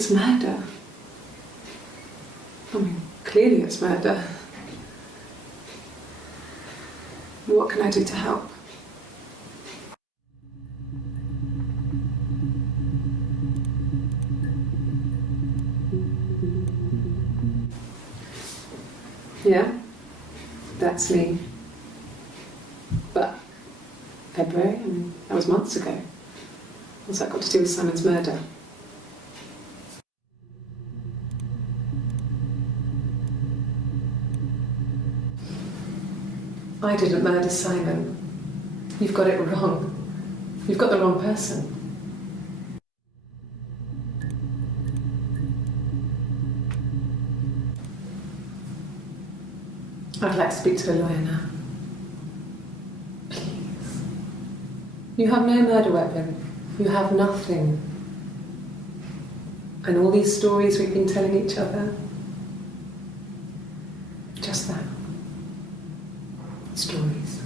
It's murder. I mean, clearly it's murder. What can I do to help? Yeah, that's me. But February, I mean, that was months ago. What's that got to do with Simon's murder? I didn't murder Simon. You've got it wrong. You've got the wrong person. I'd like to speak to a lawyer now. Please. You have no murder weapon. You have nothing. And all these stories we've been telling each other, just that. Stories.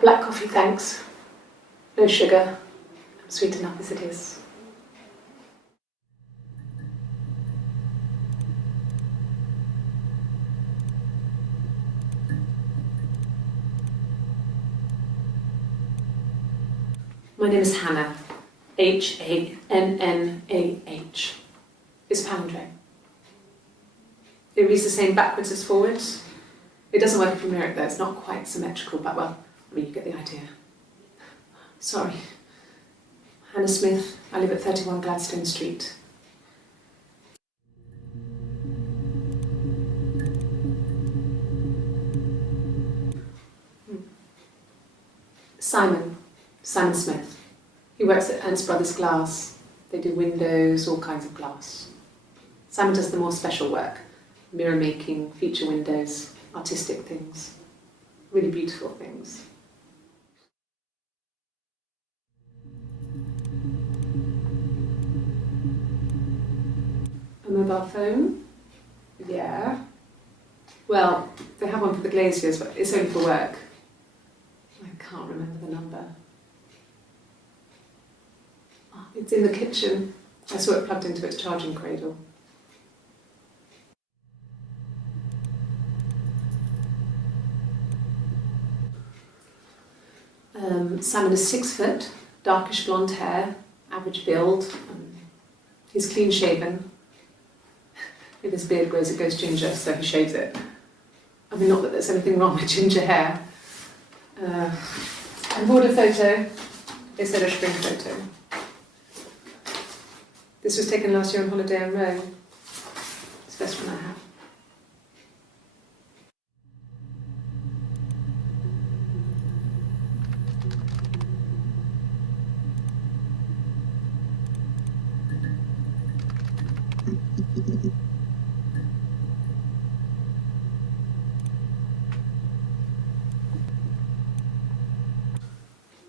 Black coffee, thanks. No sugar. I'm sweet enough as it is. My name is Hannah. H-A-N-N-A-H. It's a palindrome. It reads the same backwards as forwards. It doesn't work if you mirror it though, it's not quite symmetrical, but well, I mean, you get the idea. Sorry. Hannah Smith, I live at 31 Gladstone Street. Simon Smith. He works at Ernst Brothers Glass. They do windows, all kinds of glass. Simon does the more special work, mirror making, feature windows, artistic things, really beautiful things. A mobile phone? Yeah. Well, they have one for the glaziers, but it's only for work. I can't remember the number. It's in the kitchen. I saw it plugged into its charging cradle. Simon is 6 foot, darkish blonde hair, average build. He's clean shaven. If his beard grows, it goes ginger, so he shaves it. I mean, not that there's anything wrong with ginger hair. I bought a photo. They said a spring photo. This was taken last year on holiday in Rome. It's the best one I have.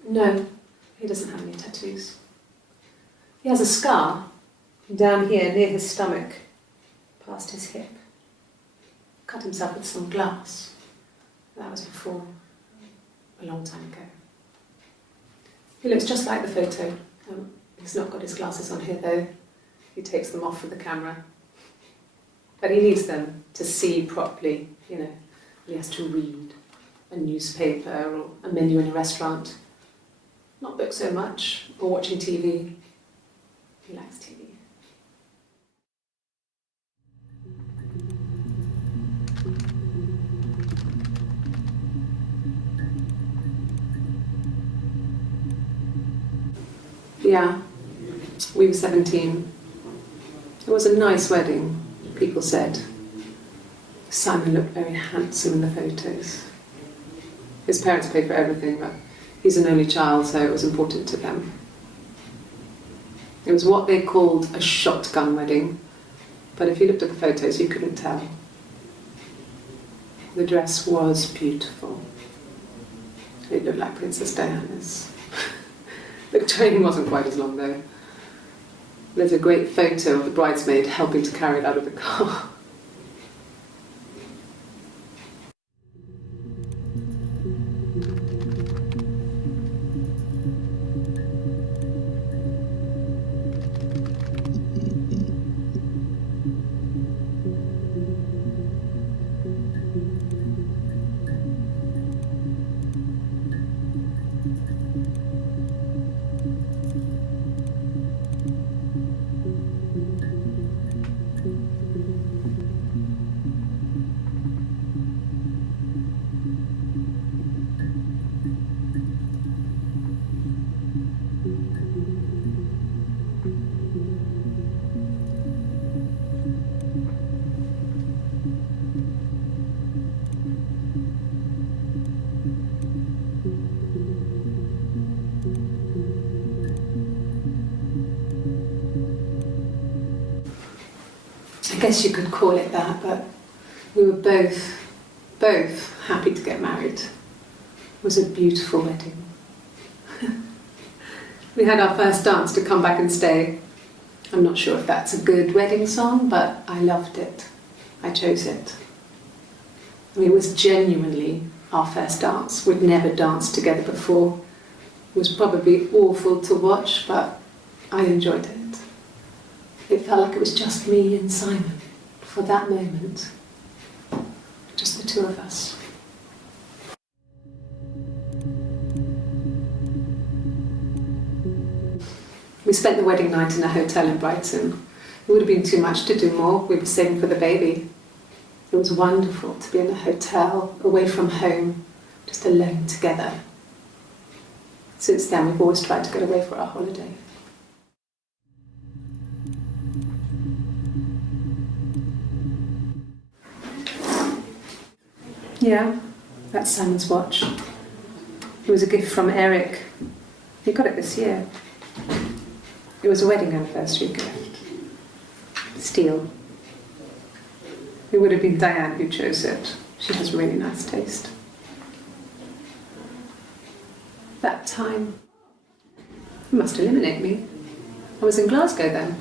No, he doesn't have any tattoos. He has a scar down here near his stomach, past his hip. Cut himself with some glass. That was before, a long time ago. He looks just like the photo. He's not got his glasses on here though. He takes them off for the camera. But he needs them to see properly, you know. He has to read a newspaper or a menu in a restaurant. Not books so much, or watching TV. He likes TV. Yeah, we were 17. It was a nice wedding, people said. Simon looked very handsome in the photos. His parents paid for everything, but he's an only child, so it was important to them. It was what they called a shotgun wedding, but if you looked at the photos, you couldn't tell. The dress was beautiful. It looked like Princess Diana's. The train wasn't quite as long, though. There's a great photo of the bridesmaid helping to carry it out of the car. I guess you could call it that, but we were both happy to get married. It was a beautiful wedding. We had our first dance to Come Back and Stay. I'm not sure if that's a good wedding song, but I loved it. I chose it. I mean, it was genuinely our first dance. We'd never danced together before. It was probably awful to watch, but I enjoyed it. It felt like it was just me and Simon for that moment. Just the two of us. We spent the wedding night in a hotel in Brighton. It would have been too much to do more. We were saving for the baby. It was wonderful to be in a hotel, away from home, just alone together. Since then, we've always tried to get away for our holiday. Yeah, that's Simon's watch. It was a gift from Eric. He got it this year. It was a wedding anniversary gift. Steel. It would have been Diane who chose it. She has really nice taste. That time, you must eliminate me. I was in Glasgow then.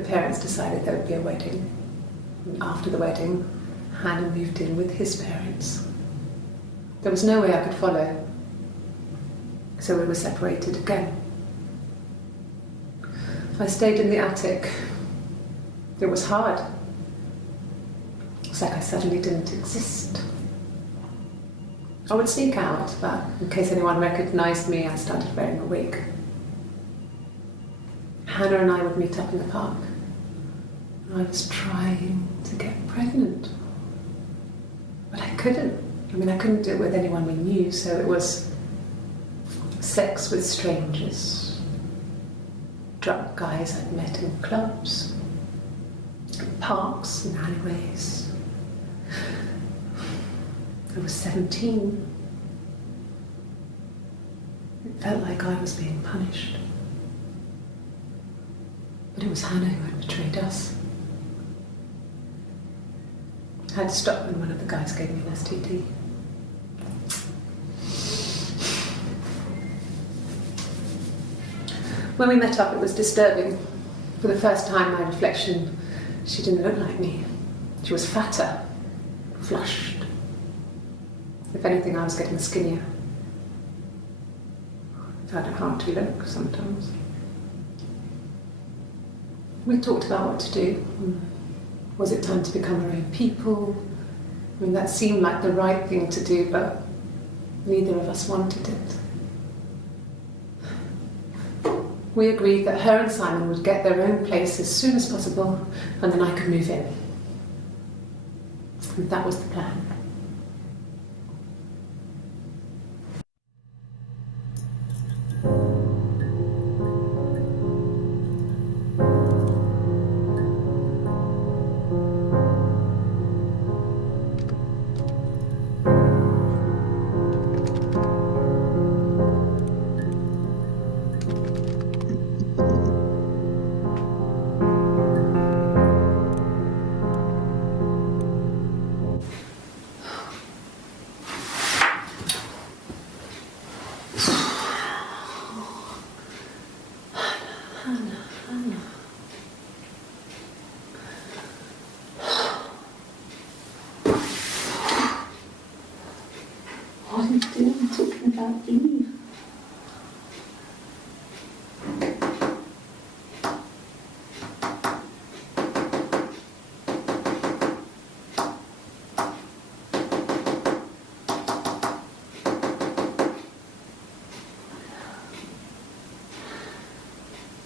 the parents decided there would be a wedding. And after the wedding, Hannah moved in with his parents. There was no way I could follow, so we were separated again. I stayed in the attic. It was hard. It's like I suddenly didn't exist. I would sneak out, but in case anyone recognised me, I started wearing a wig. Hannah and I would meet up in the park. I was trying to get pregnant, but I couldn't. I mean, I couldn't do it with anyone we knew, so it was sex with strangers, drunk guys I'd met in clubs, parks and alleyways. I was 17. It felt like I was being punished. But it was Hannah who had betrayed us. I had to stop when one of the guys gave me an STD. When we met up, it was disturbing. For the first time, my reflection, she didn't look like me. She was fatter, flushed. If anything, I was getting skinnier. I found it hard to look sometimes. We talked about what to do. Was it time to become our own people? I mean, that seemed like the right thing to do, but neither of us wanted it. We agreed that her and Simon would get their own place as soon as possible, and then I could move in. And that was the plan. What are you doing talking about Eve?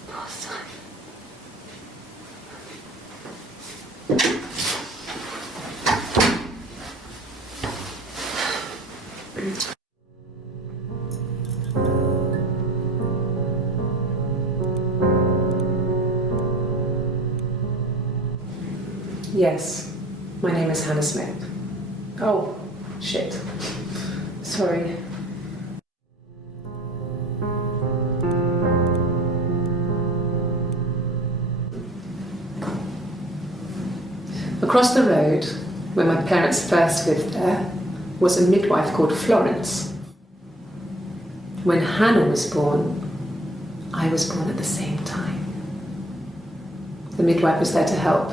Poor Simon. Yes, my name is Hannah Smith. Oh, shit. Sorry. Across the road, where my parents first lived there, was a midwife called Florence. When Hannah was born, I was born at the same time. The midwife was there to help.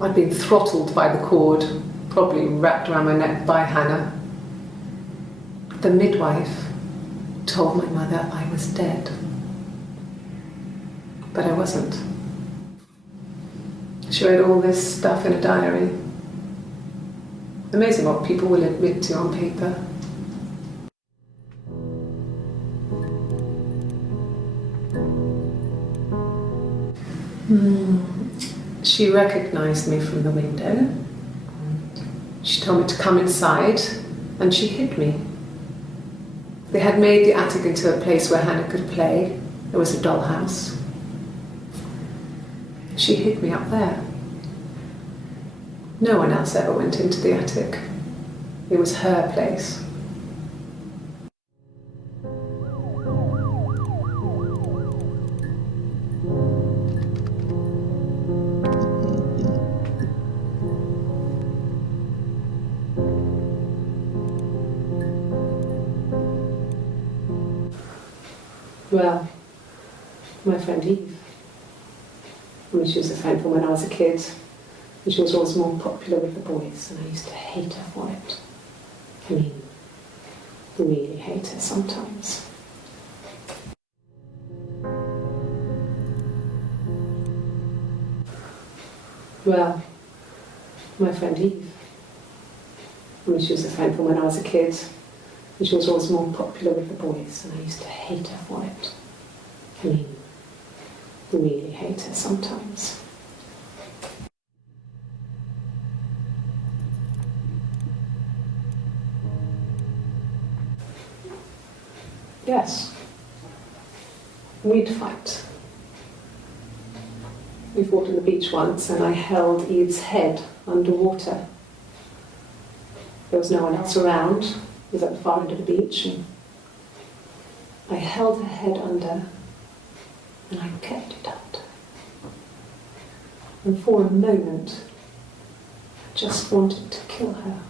I'd been throttled by the cord, probably wrapped around my neck by Hannah. The midwife told my mother I was dead. But I wasn't. She wrote all this stuff in a diary. Amazing what people will admit to on paper. She recognized me from the window. She told me to come inside, and she hid me. They had made the attic into a place where Hannah could play. There was a dollhouse. She hid me up there. No one else ever went into the attic. It was her place. Well, my friend Eve. I mean, she was a friend from when I was a kid, and she was always more popular with the boys, and I used to hate her for it. I mean, really hate her sometimes. Well, my friend Eve. I mean, she was a friend from when I was a kid, and she was always more popular with the boys, and I used to hate her for it. I mean, really hate her sometimes. Yes. We'd fight. We fought on the beach once, and I held Eve's head underwater. There was no one else around. It was at the far end of the beach, and I held her head under, and I kept it under. And for a moment, I just wanted to kill her.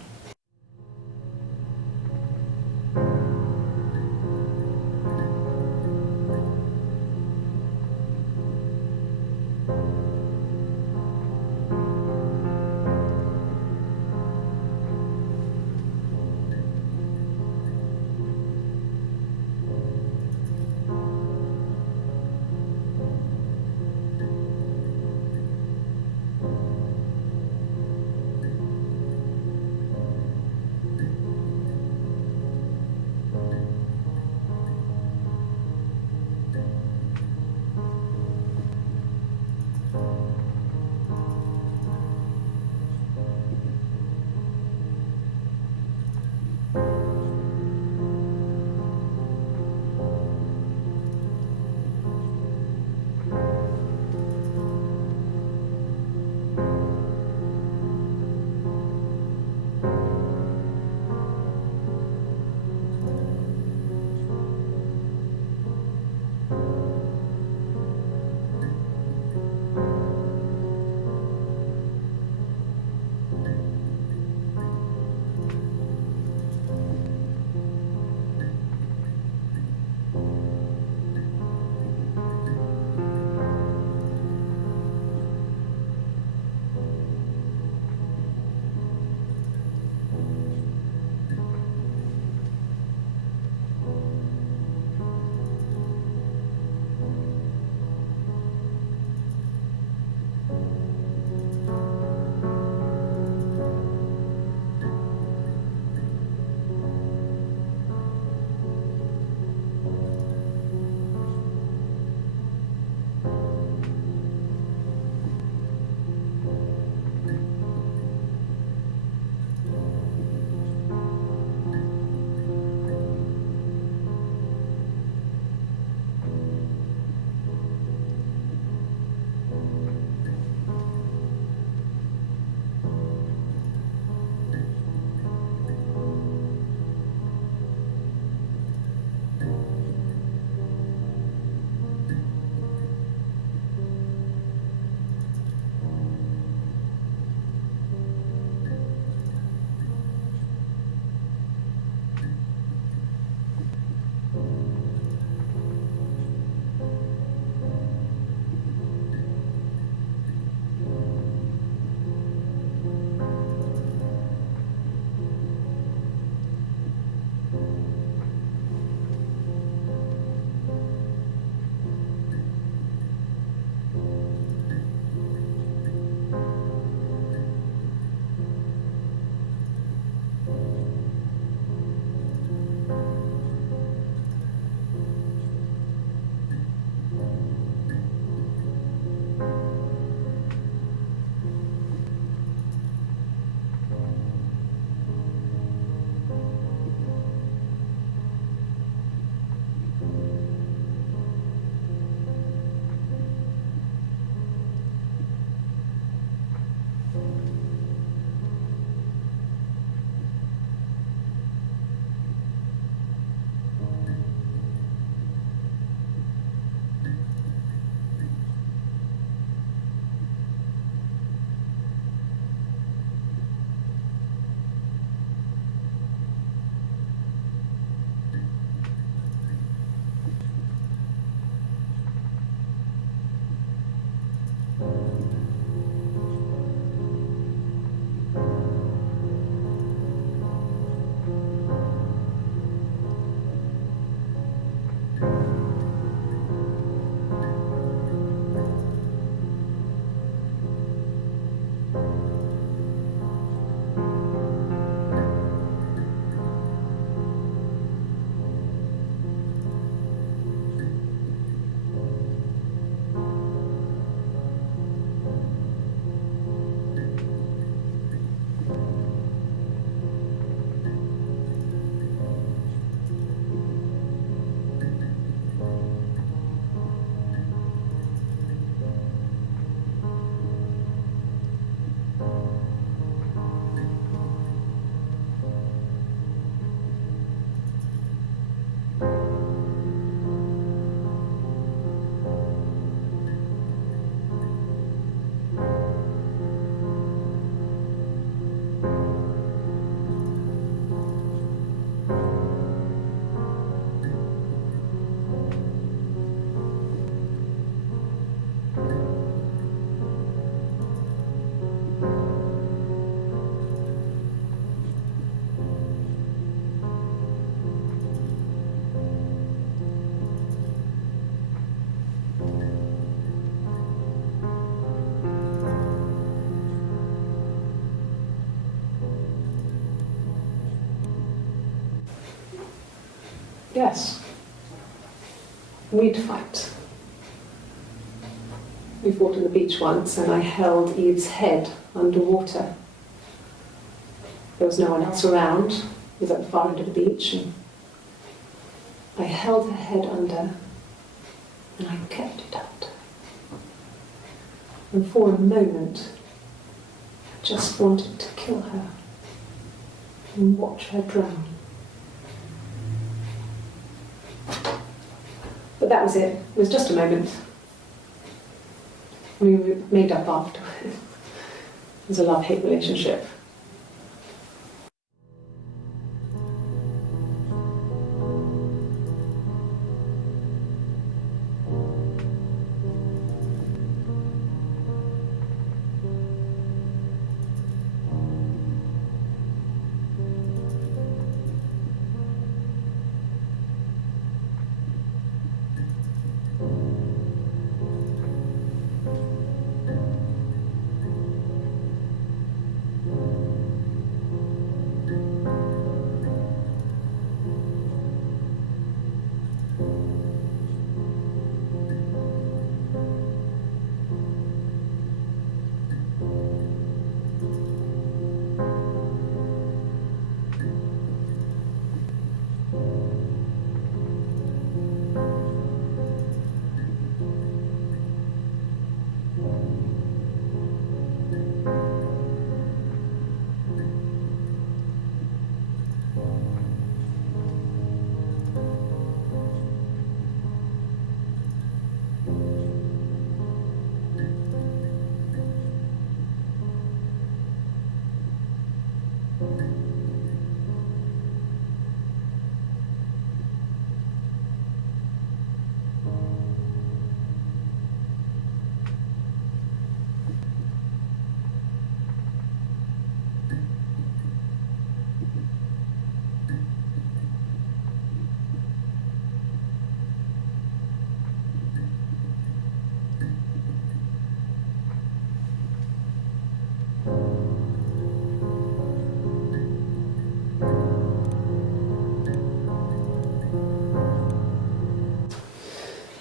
Yes. We'd fight. We fought on the beach once and I held Eve's head underwater. There was no one else around. It was at the far end of the beach and I held her head under and I kept it out. And for a moment, I just wanted to kill her and watch her drown. But that was it. It was just a moment. We made up afterwards. It was a love-hate relationship.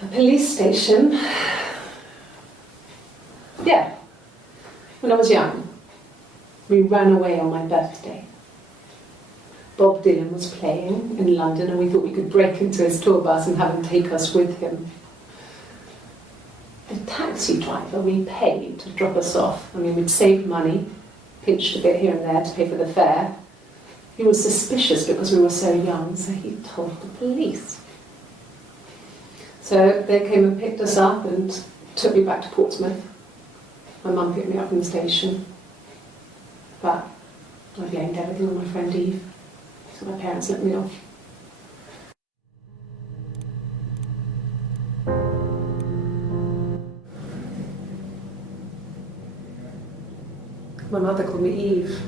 A police station. Yeah. When I was young, we ran away on my birthday. Bob Dylan was playing in London and we thought we could break into his tour bus and have him take us with him. The taxi driver we paid to drop us off, I mean, we'd saved money, pinched a bit here and there to pay for the fare. He was suspicious because we were so young, so he told the police. So they came and picked us up and took me back to Portsmouth. My mum picked me up from the station. But I blamed everything on my friend Eve. So my parents let me off. My mother called me Eve.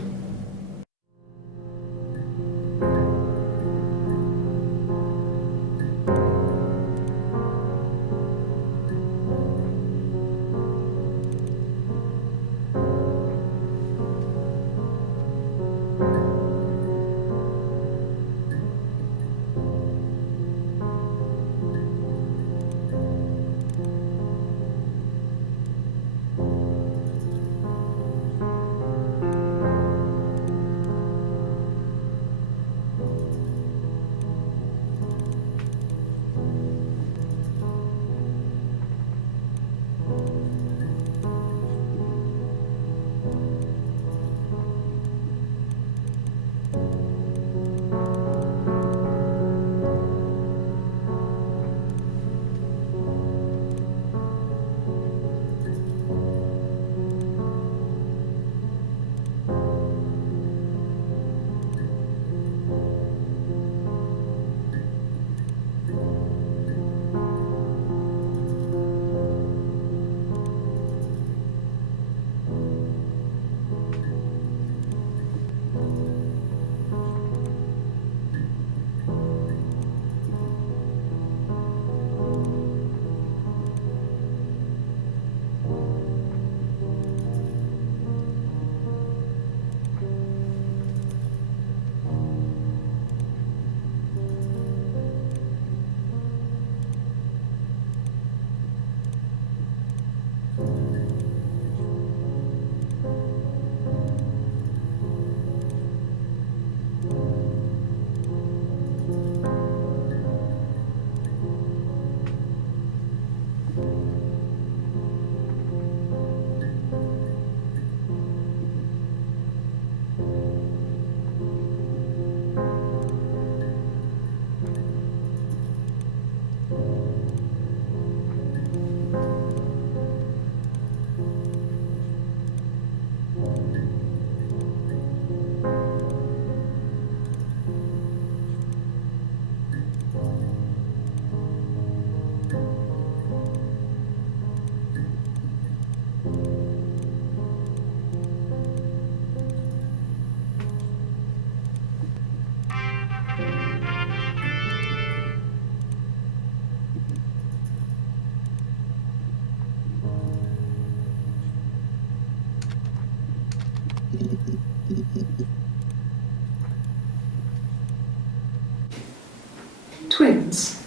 Twins?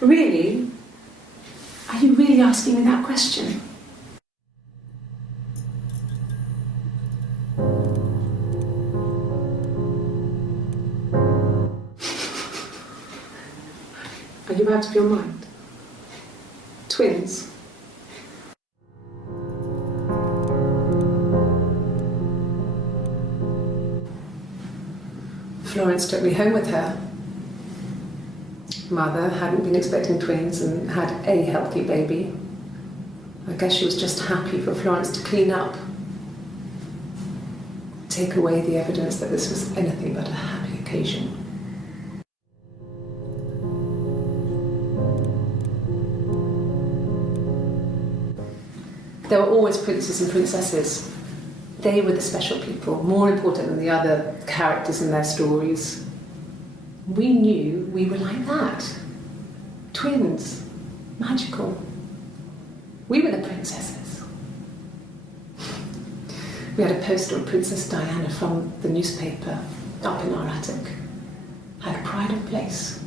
Really? Are you really asking me that question? Are you out of your mind? Twins? Florence took me home with her. Mother hadn't been expecting twins and had a healthy baby. I guess she was just happy for Florence to clean up. Take away the evidence that this was anything but a happy occasion. There were always princes and princesses. They were the special people, more important than the other characters in their stories. We knew we were like that. Twins. Magical. We were the princesses. We had a poster of Princess Diana from the newspaper up in our attic. Had pride of place.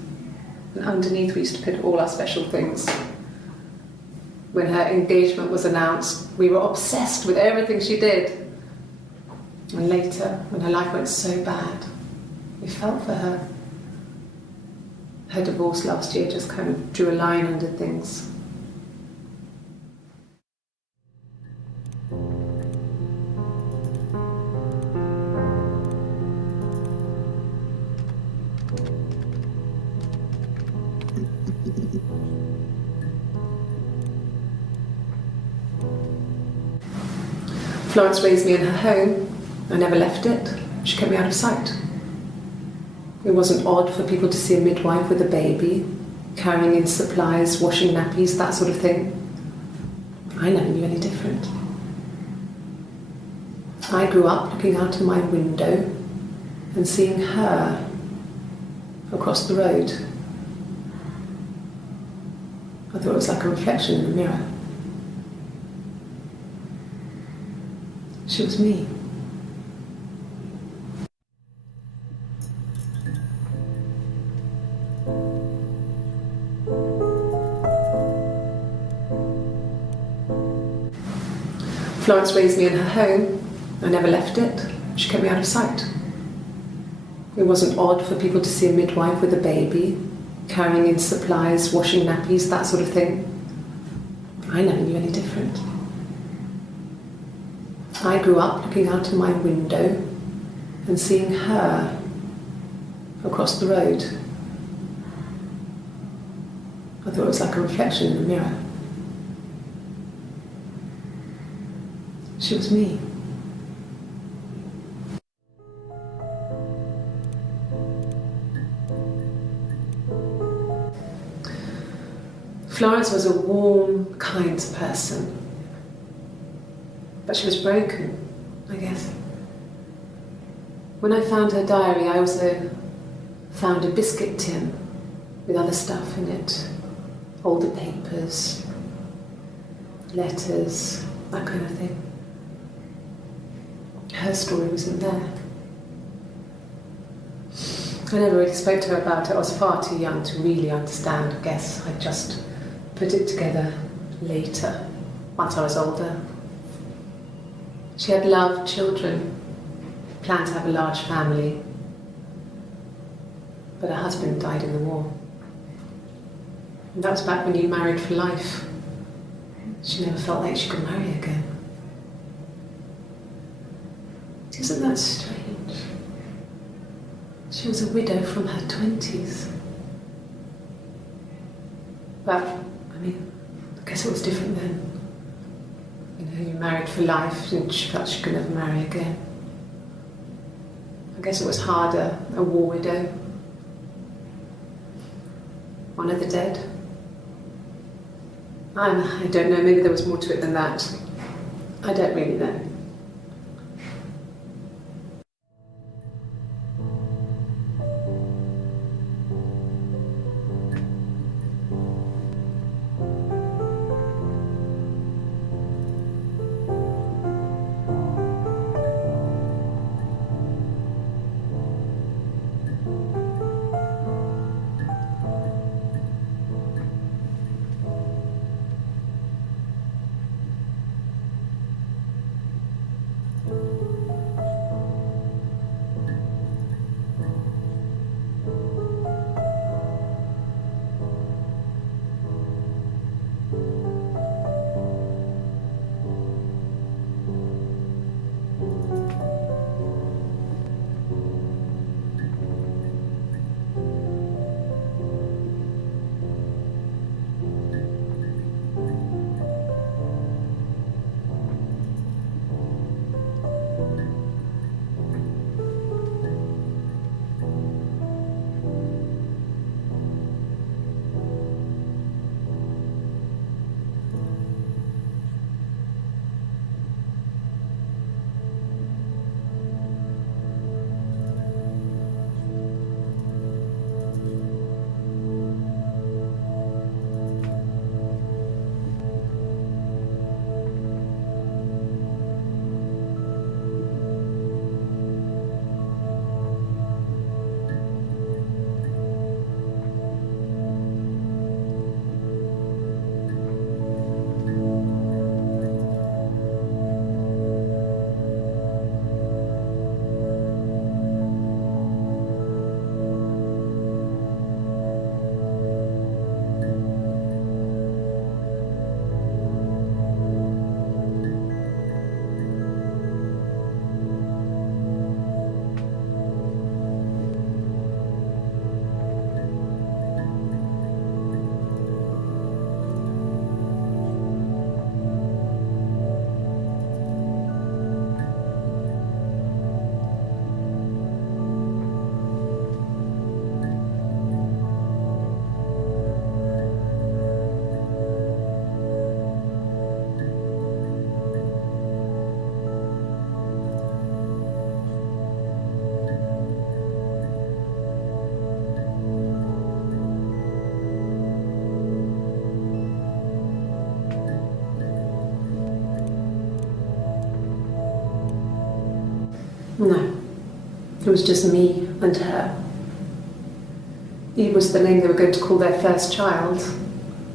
And underneath we used to put all our special things. When her engagement was announced, we were obsessed with everything she did. And later, when her life went so bad, we felt for her. Her divorce last year just kind of drew a line under things. Florence raised me in her home. I never left it. She kept me out of sight. It wasn't odd for people to see a midwife with a baby, carrying in supplies, washing nappies, that sort of thing. I never knew any different. I grew up looking out of my window and seeing her across the road. I thought it was like a reflection in a mirror. She was me. Florence raised me in her home. I never left it. She kept me out of sight. It wasn't odd for people to see a midwife with a baby, carrying in supplies, washing nappies, that sort of thing. I never knew any different. I grew up looking out of my window and seeing her across the road. I thought it was like a reflection in a mirror. She was me. Florence was a warm, kind person. But she was broken, I guess. When I found her diary, I also found a biscuit tin with other stuff in it. Older papers, letters, that kind of thing. Her story wasn't there. I never really spoke to her about it. I was far too young to really understand, I guess. I just put it together later, once I was older. She had loved children, planned to have a large family, but her husband died in the war. And that was back when you married for life. She never felt like she could marry again. Isn't that strange? She was a widow from her 20s. But, I mean, I guess it was different then. You know, you married for life and she felt she could never marry again. I guess it was harder, a war widow. One of the dead. I don't know, maybe there was more to it than that. I don't really know. No. It was just me and her. Eve was the name they were going to call their first child.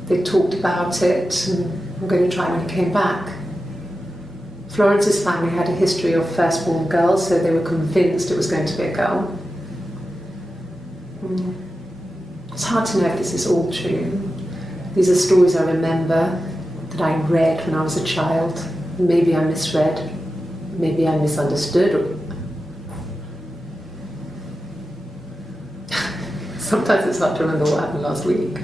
They talked about it and were going to try when he came back. Florence's family had a history of firstborn girls, so they were convinced it was going to be a girl. It's hard to know if this is all true. These are stories I remember, that I read when I was a child. Maybe I misread, maybe I misunderstood. Sometimes it's hard to remember what happened last week.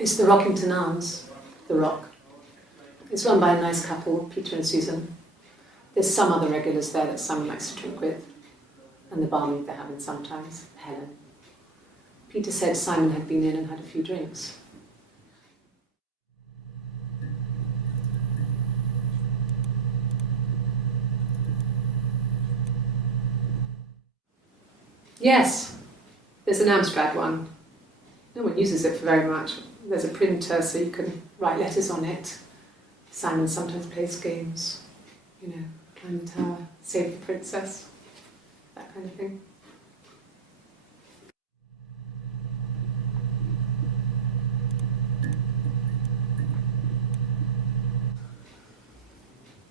It's the Rockington Arms, The Rock. It's run by a nice couple, Peter and Susan. There's some other regulars there that Simon likes to drink with, and the barmaid they're having sometimes, Helen. Peter said Simon had been in and had a few drinks. Yes, there's an Amstrad one. No one uses it for very much. There's a printer so you can write letters on it. Simon sometimes plays games, you know, climb the tower, save the princess, that kind of thing.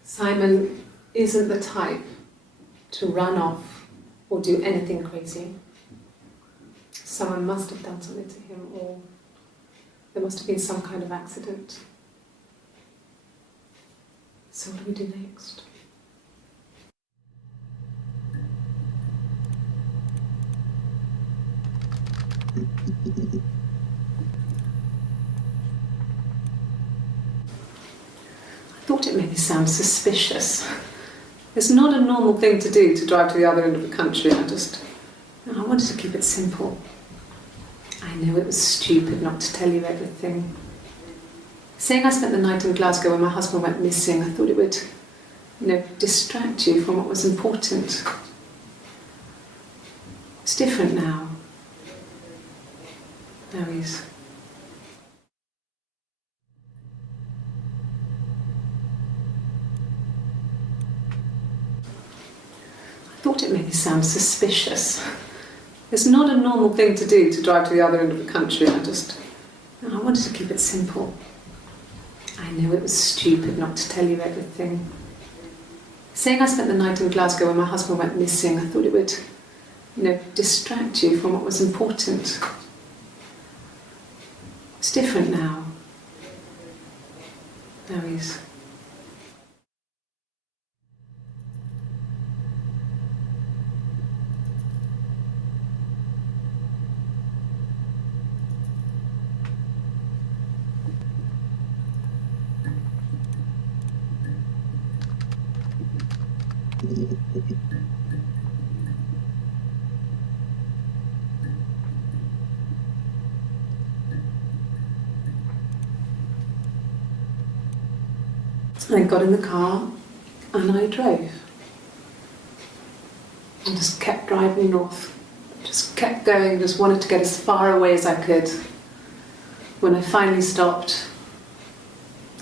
Simon isn't the type to run off or do anything crazy. Someone must have done something to him, or there must have been some kind of accident. So what do we do next? I thought it made me sound suspicious. It's not a normal thing to do, to drive to the other end of the country. I wanted to keep it simple. I know it was stupid not to tell you everything. Saying I spent the night in Glasgow when my husband went missing, I thought it would, distract you from what was important. It's different now. Now he's... I thought it made me sound suspicious. It's not a normal thing to do, to drive to the other end of the country. I wanted to keep it simple. I know it was stupid not to tell you everything. Saying I spent the night in Glasgow when my husband went missing, I thought it would, distract you from what was important. It's different now. Now he's... I got in the car and I drove. I just kept driving north. Just kept going, just wanted to get as far away as I could. When I finally stopped,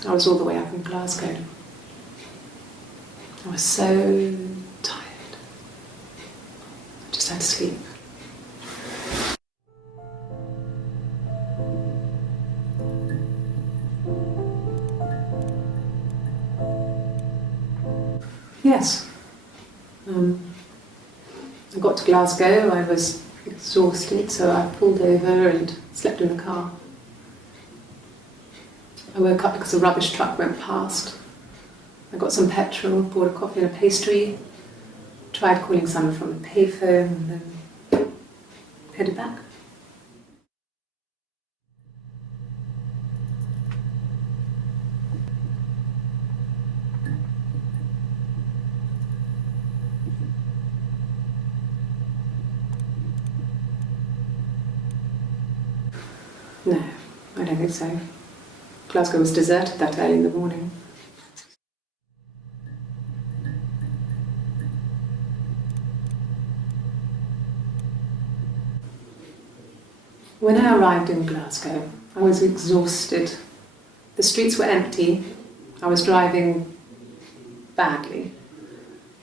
I was all the way up in Glasgow. I was so tired. I just had to sleep. Yes. I got to Glasgow, I was exhausted, so I pulled over and slept in the car. I woke up because a rubbish truck went past. I got some petrol, bought a coffee and a pastry, tried calling someone from the payphone, and then headed back. No, I don't think so. Glasgow was deserted that early in the morning. When I arrived in Glasgow, I was exhausted. The streets were empty. I was driving badly.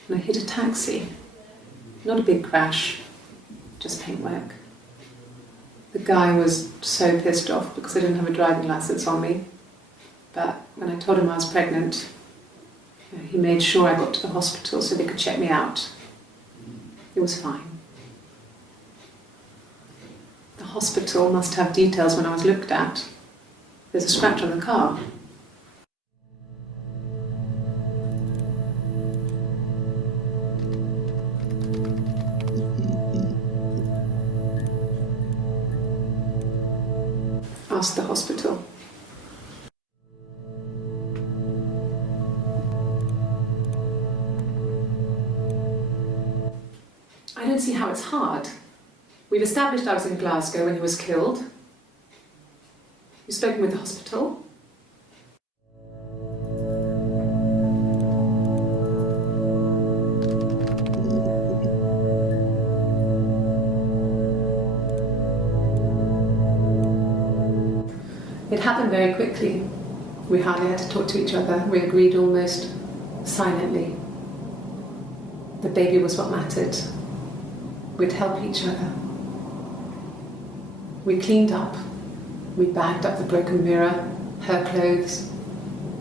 And I hit a taxi. Not a big crash, just paintwork. The guy was so pissed off because I didn't have a driving license on me. But when I told him I was pregnant, he made sure I got to the hospital so they could check me out. It was fine. The hospital must have details when I was looked at. There's a scratch on the car. Ask the hospital. I don't see how it's hard. We've established I was in Glasgow when he was killed. You've spoken with the hospital. It happened very quickly. We hardly had to talk to each other. We agreed almost silently. The baby was what mattered. We'd help each other. We cleaned up. We bagged up the broken mirror, her clothes.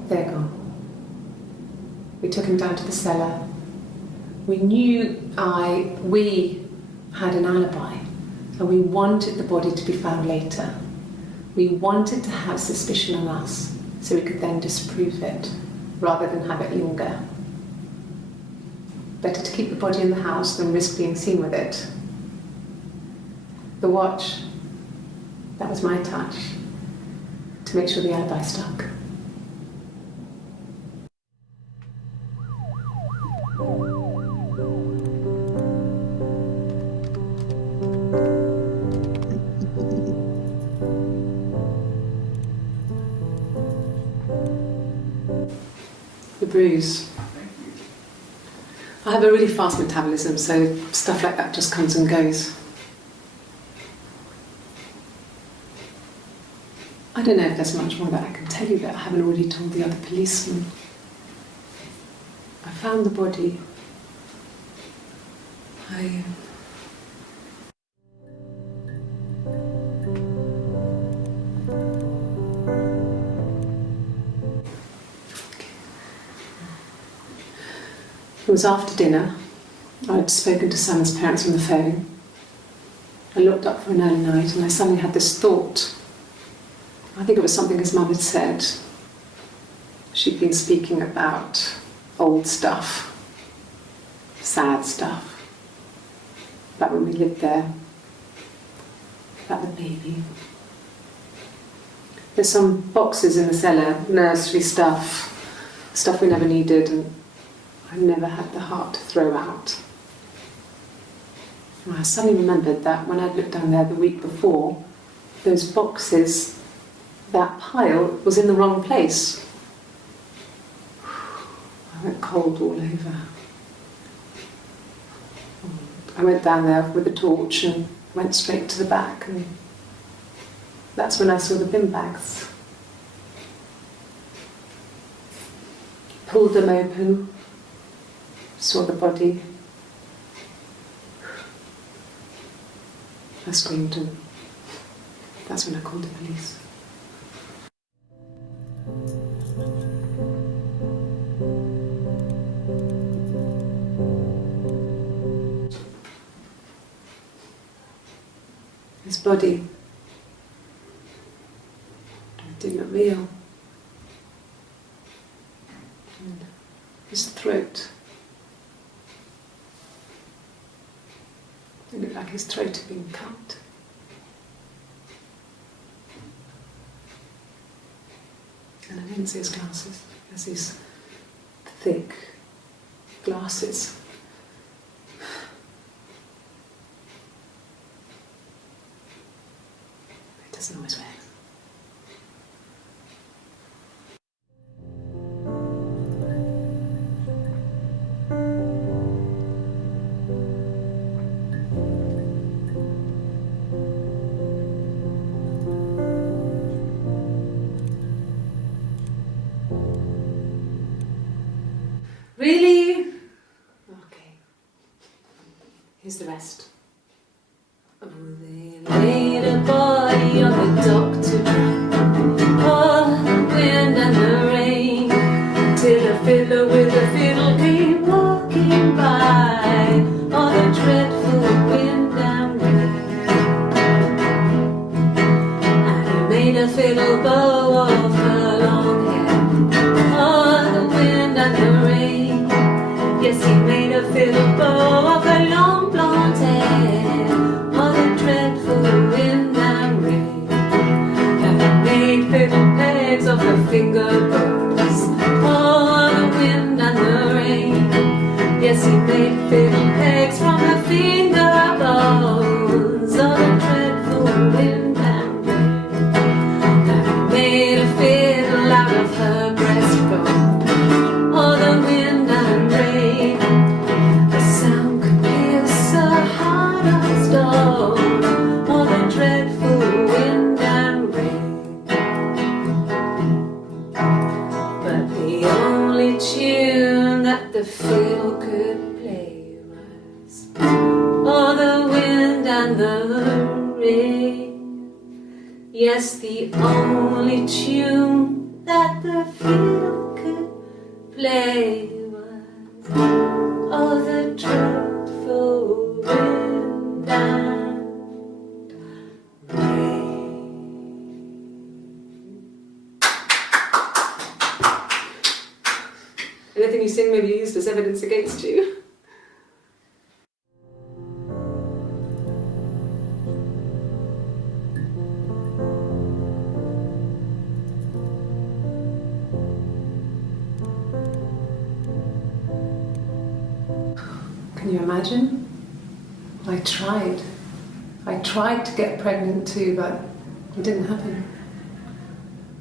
They're gone. We took him down to the cellar. We had an alibi, and we wanted the body to be found later. We wanted to have suspicion on us, so we could then disprove it, rather than have it linger. Better to keep the body in the house than risk being seen with it. The watch, that was my touch, to make sure the alibi stuck. The bruise. I have a really fast metabolism, so stuff like that just comes and goes. I don't know if there's much more that I can tell you that I haven't already told the other policemen. I found the body. It was after dinner. I'd spoken to Sam's parents on the phone. I looked up for an early night and I suddenly had this thought. I think it was something his mum had said. She'd been speaking about old stuff, sad stuff, about when we lived there, about the baby. There's some boxes in the cellar, nursery stuff we never needed, and I never had the heart to throw out. And I suddenly remembered that when I'd looked down there the week before, those boxes, that pile was in the wrong place. I went cold all over. I went down there with a torch and went straight to the back, and that's when I saw the bin bags. Pulled them open, saw the body. I screamed, and that's when I called the police. His body did not real. And his throat. It looked like his throat had been cut. And I didn't see his glasses. He has these thick glasses. He doesn't always wear them. Really? Okay. Here's the rest. Oh, they laid a body on the dock to dry. Oh, the wind and the rain, till a fiddler with a fiddle came walking by. Oh, the dreadful wind and rain. And he made a fiddle bow of her long hair. Oh, the wind and the rain. Yes, he made a fiddle bow of her long blonde hair. Oh, the dreadful wind and rain. And he made fiddle pegs of her finger bows. Oh, the wind and the rain. Yes, he made fiddle pegs from her finger bows. Oh, the dreadful wind and rain. And he made a fiddle out of her breastbone. Oh, the wind and rain. The sound could pierce a heart of stone. Oh, the dreadful wind and rain. Yes, the only tune that the fiddle could play was, oh, the dreadful wind and rain. Anything you sing may be used as evidence against you. Can you imagine? I tried. I tried to get pregnant too, but it didn't happen.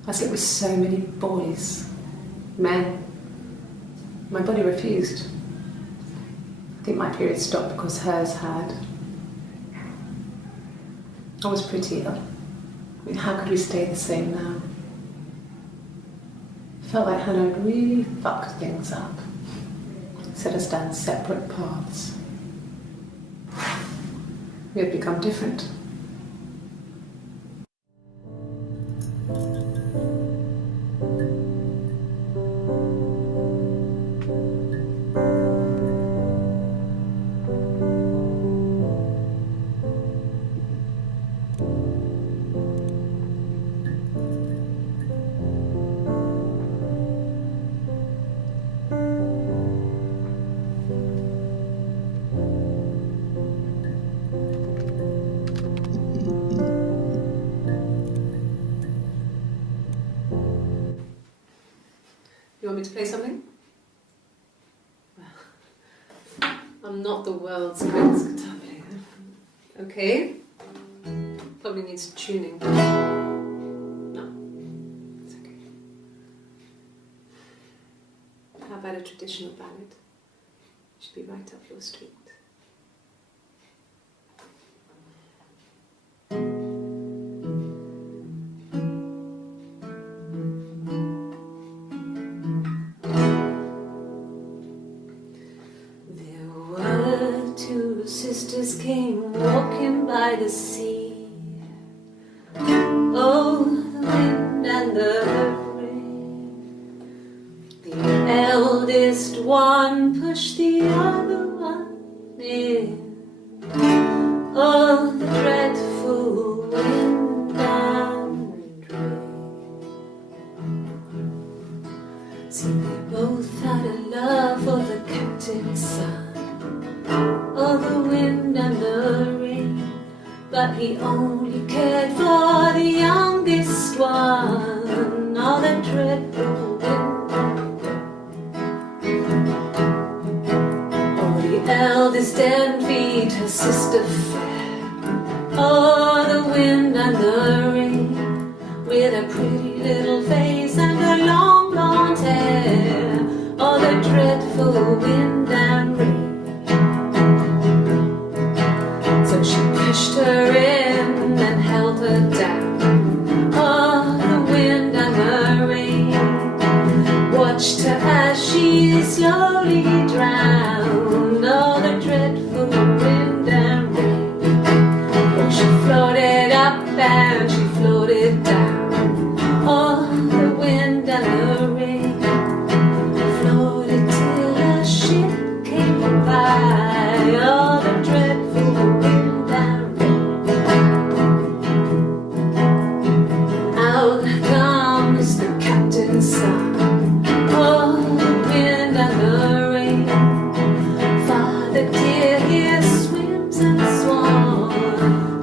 I slept with so many boys, men. My body refused. I think my period stopped because hers had. I was pretty ill. I mean, how could we stay the same now? I felt like Hannah had really fucked things up. Set us down separate paths. We had become different. You want me to play something? Well, I'm not the world's greatest guitar player. Okay. Probably needs tuning. No, it's okay. How about a traditional ballad? Should be right up your street. Two sisters came walking by the sea. Oh, the wind and the rain. The eldest one pushed the other one in. Oh, the dreadful wind and rain. See, they both had a love for the captain's son. Oh, the wind and the rain, but he only cared for the youngest one. Oh, the dreadful wind and rain. Oh, the eldest envied her sister fair. Oh, the wind and the rain, with a pretty little face and her long blonde hair. Oh, the dreadful wind and rain. She pushed her in and held her down. Oh, the wind and the rain watched her as she slowly drowned. Oh, the dreadful wind and rain. Oh, she floated up and she floated down. Oh, the wind and the rain floated till a ship came by. Oh, the dreadful wind. Out comes the captain's son. Oh, the wind and the rain. Father dear, here swims and swan.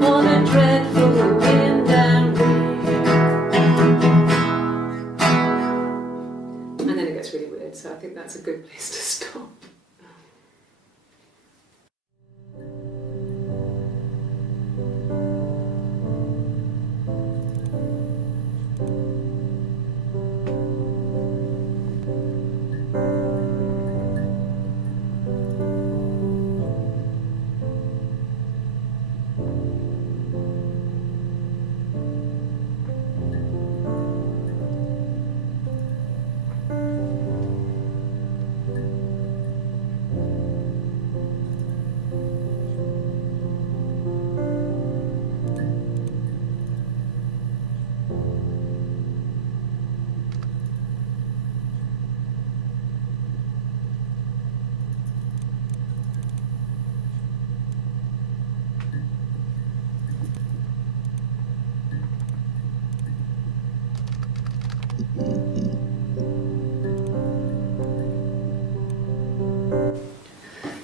Oh, the dreadful wind and rain. And then it gets really weird, so I think that's a good place to stop.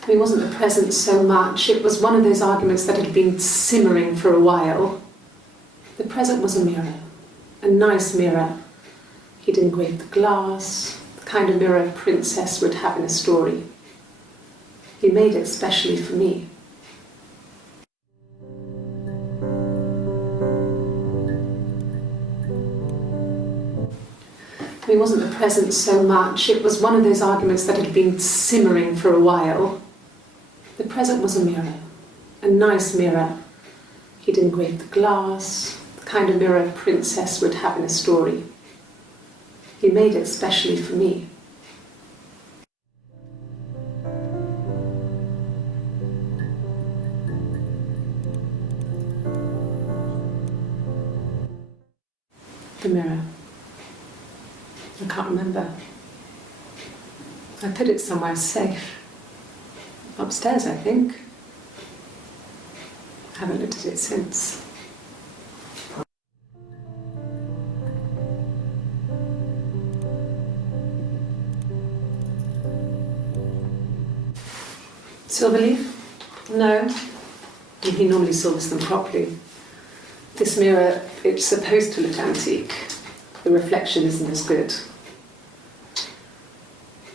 He wasn't present so much. It was one of those arguments that had been simmering for a while. The present was a mirror, a nice mirror. He'd engraved the glass, the kind of mirror a princess would have in a story. He made it specially for me. He wasn't present so much. It was one of those arguments that had been simmering for a while. The present was a mirror, a nice mirror. He'd engraved the glass, the kind of mirror a princess would have in a story. He made it specially for me. The mirror. I can't remember. I put it somewhere safe. Upstairs, I think. I haven't looked at it since. Silverleaf? No. He normally silvers them properly. This mirror, it's supposed to look antique. The reflection isn't as good.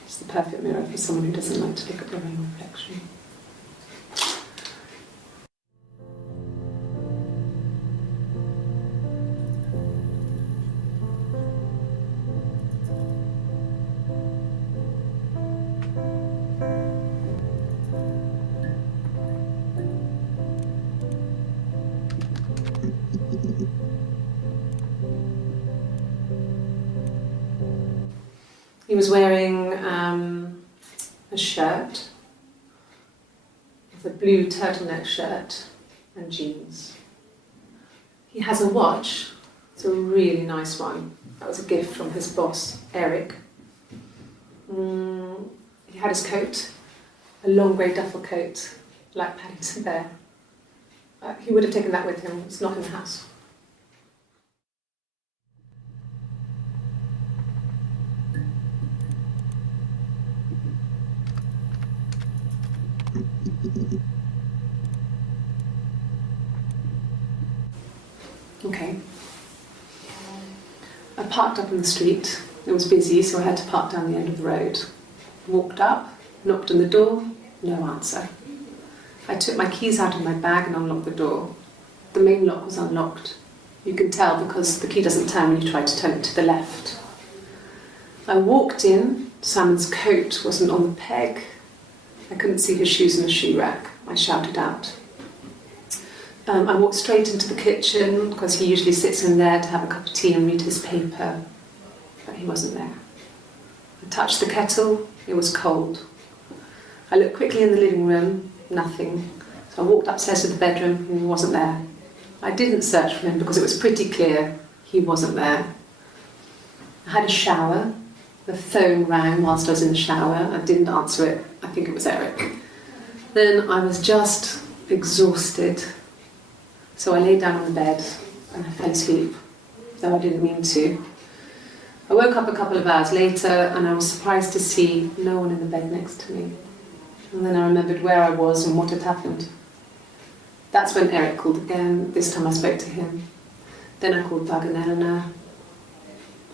It's the perfect mirror for someone who doesn't like to look at their own reflection. He was wearing a shirt, with a blue turtleneck shirt and jeans. He has a watch. It's a really nice one. That was a gift from his boss, Eric. He had his coat, a long grey duffel coat, like Paddington Bear. He would have taken that with him. It's not in the house. Okay. I parked up on the street. It was busy, so I had to park down the end of the road. Walked up, knocked on the door, no answer. I took my keys out of my bag and unlocked the door. The main lock was unlocked. You can tell because the key doesn't turn when you try to turn it to the left. I walked in. Simon's coat wasn't on the peg. I couldn't see his shoes in the shoe rack. I shouted out. I walked straight into the kitchen because he usually sits in there to have a cup of tea and read his paper, but he wasn't there. I touched the kettle, it was cold. I looked quickly in the living room, nothing. So I walked upstairs to the bedroom and he wasn't there. I didn't search for him because it was pretty clear he wasn't there. I had a shower. The phone rang whilst I was in the shower. I didn't answer it. I think it was Eric. Then I was just exhausted. So I lay down on the bed and I fell asleep, though I didn't mean to. I woke up a couple of hours later and I was surprised to see no one in the bed next to me. And then I remembered where I was and what had happened. That's when Eric called again. This time I spoke to him. Then I called Doug and Eleanor.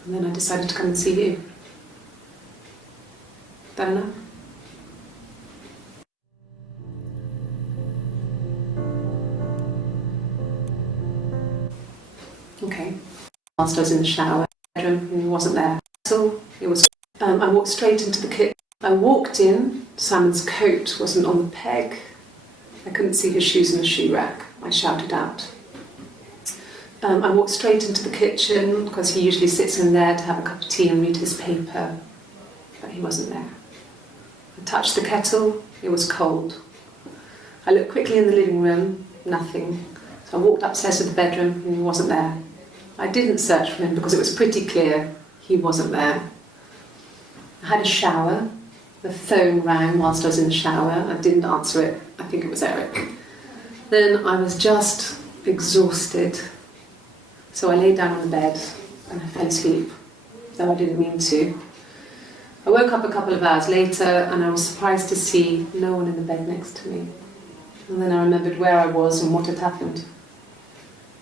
And then I decided to come and see you. That enough? Okay. Whilst I was in the shower, bedroom, he wasn't there. So it was. I walked straight into the kitchen. I walked in. Simon's coat wasn't on the peg. I couldn't see his shoes in the shoe rack. I shouted out. I walked straight into the kitchen because he usually sits in there to have a cup of tea and read his paper, but he wasn't there. I touched the kettle. It was cold. I looked quickly in the living room. Nothing. So I walked upstairs to the bedroom and he wasn't there. I didn't search for him because it was pretty clear he wasn't there. I had a shower. The phone rang whilst I was in the shower. I didn't answer it. I think it was Eric. Then I was just exhausted. So I lay down on the bed and I fell asleep, though I didn't mean to. I woke up a couple of hours later and I was surprised to see no one in the bed next to me. And then I remembered where I was and what had happened.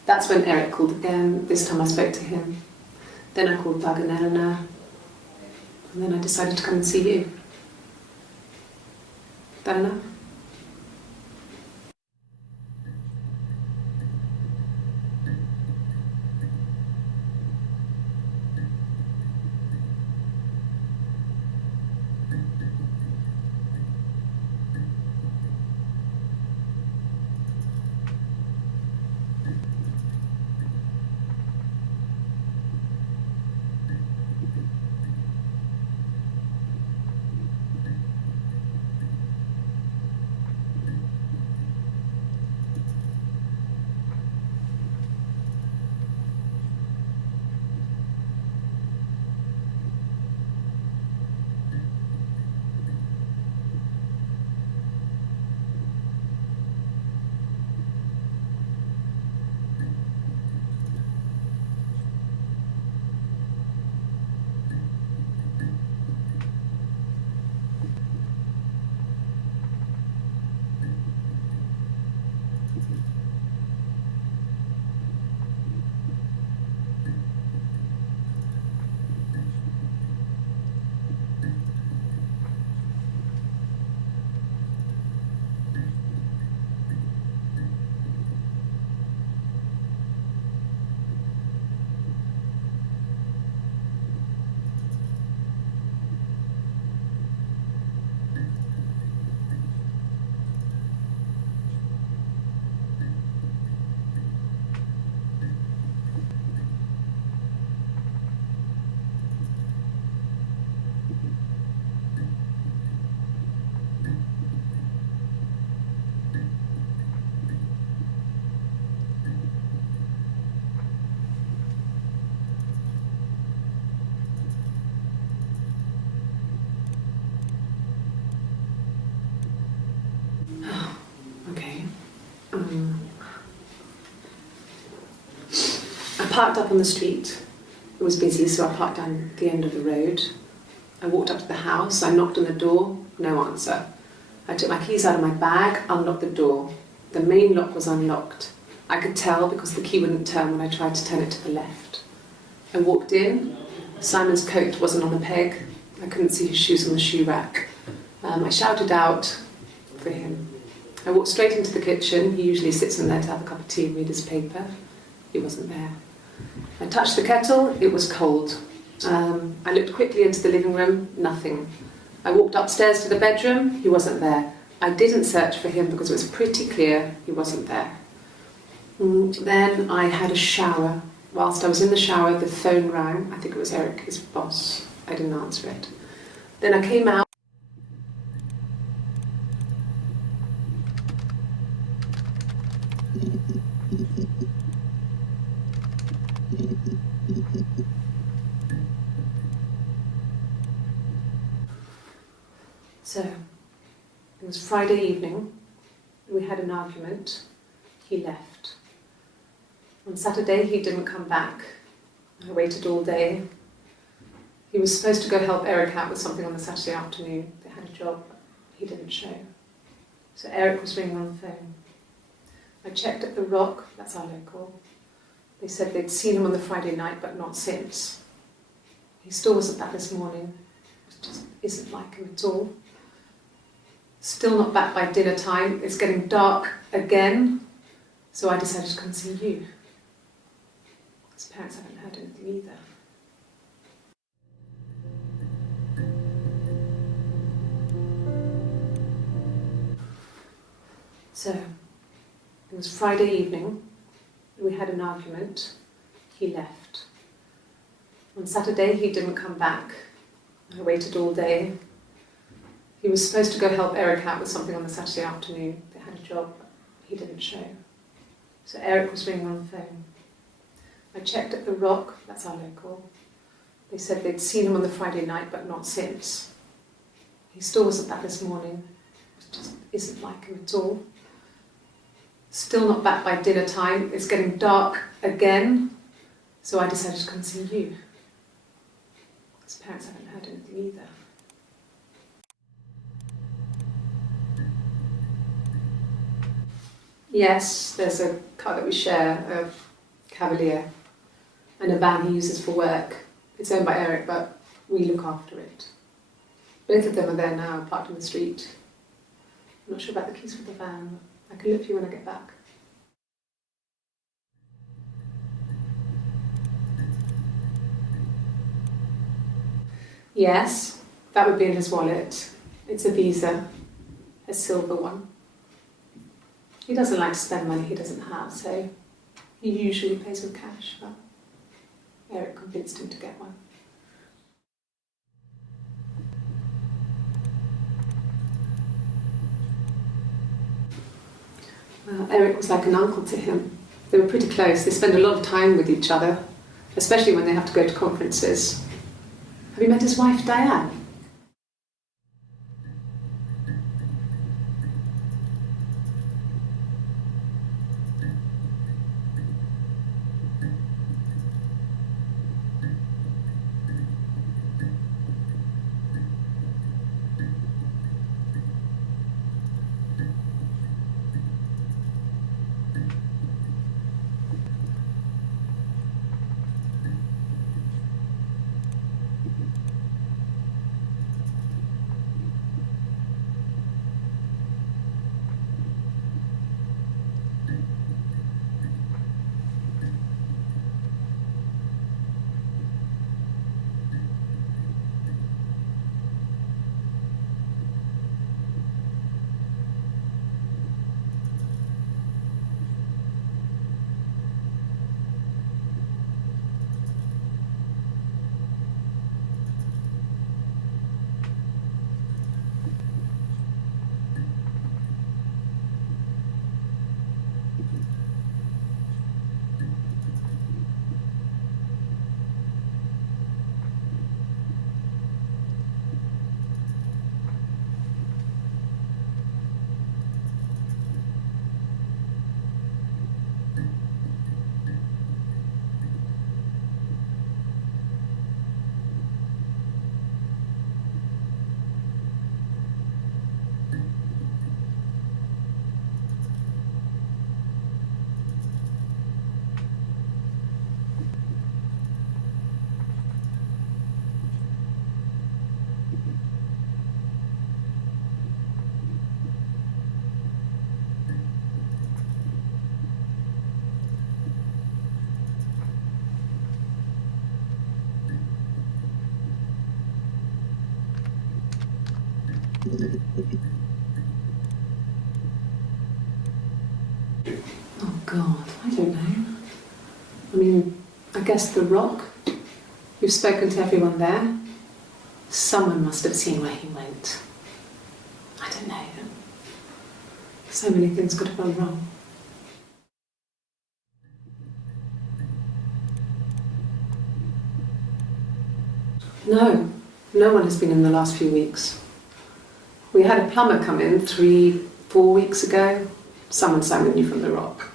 That's when Eric called again. This time I spoke to him. Then I called Doug and Eleanor. And then I decided to come and see you. That enough? Okay. I parked up on the street. It was busy, so I parked down the end of the road. I walked up to the house. I knocked on the door. No answer. I took my keys out of my bag, unlocked the door. The main lock was unlocked. I could tell because the key wouldn't turn when I tried to turn it to the left. I walked in. Simon's coat wasn't on the peg. I couldn't see his shoes on the shoe rack. I shouted out for him. I walked straight into the kitchen. He usually sits in there to have a cup of tea and read his paper. He wasn't there. I touched the kettle. It was cold. I looked quickly into the living room. Nothing. I walked upstairs to the bedroom. He wasn't there. I didn't search for him because it was pretty clear he wasn't there. Then I had a shower. Whilst I was in the shower, the phone rang. I think it was Eric, his boss. I didn't answer it. Then I came out. So, it was Friday evening. We had an argument. He left. On Saturday, he didn't come back. I waited all day. He was supposed to go help Eric out with something on the Saturday afternoon. They had a job. He didn't show. So Eric was ringing on the phone. I checked at the Rock, that's our local. They said they'd seen him on the Friday night, but not since. He still wasn't back this morning. It just isn't like him at all. Still not back by dinner time. It's getting dark again. So I decided to come and see you. His parents haven't heard anything either. So, it was Friday evening. We had an argument. He left. On Saturday, he didn't come back. I waited all day. He was supposed to go help Eric out with something on the Saturday afternoon. They had a job. He didn't show. So Eric was ringing on the phone. I checked at the Rock, that's our local. They said they'd seen him on the Friday night, but not since. He still wasn't back this morning. It just isn't like him at all. Still not back by dinner time. It's getting dark again. So I decided to come see you. parents haven't heard anything either. Yes, there's a car that we share, a Cavalier, and a van he uses for work. It's owned by Eric, but we look after it. Both of them are there now, parked on the street. I'm not sure about the keys for the van. I can look for you when I get back. Yes, that would be in his wallet. It's a Visa, a silver one. He doesn't like to spend money he doesn't have, so he usually pays with cash, but Eric convinced him to get one. Well, Eric was like an uncle to him. They were pretty close. They spend a lot of time with each other, especially when they have to go to conferences. Have you met his wife, Diane? Oh God, I don't know. I mean, I guess the Rock. We've spoken to everyone there. Someone must have seen where he went. I don't know. So many things could have gone wrong. No one has been in the last few weeks. We had a plumber come in 3-4 weeks ago. Someone summoned you from the Rock.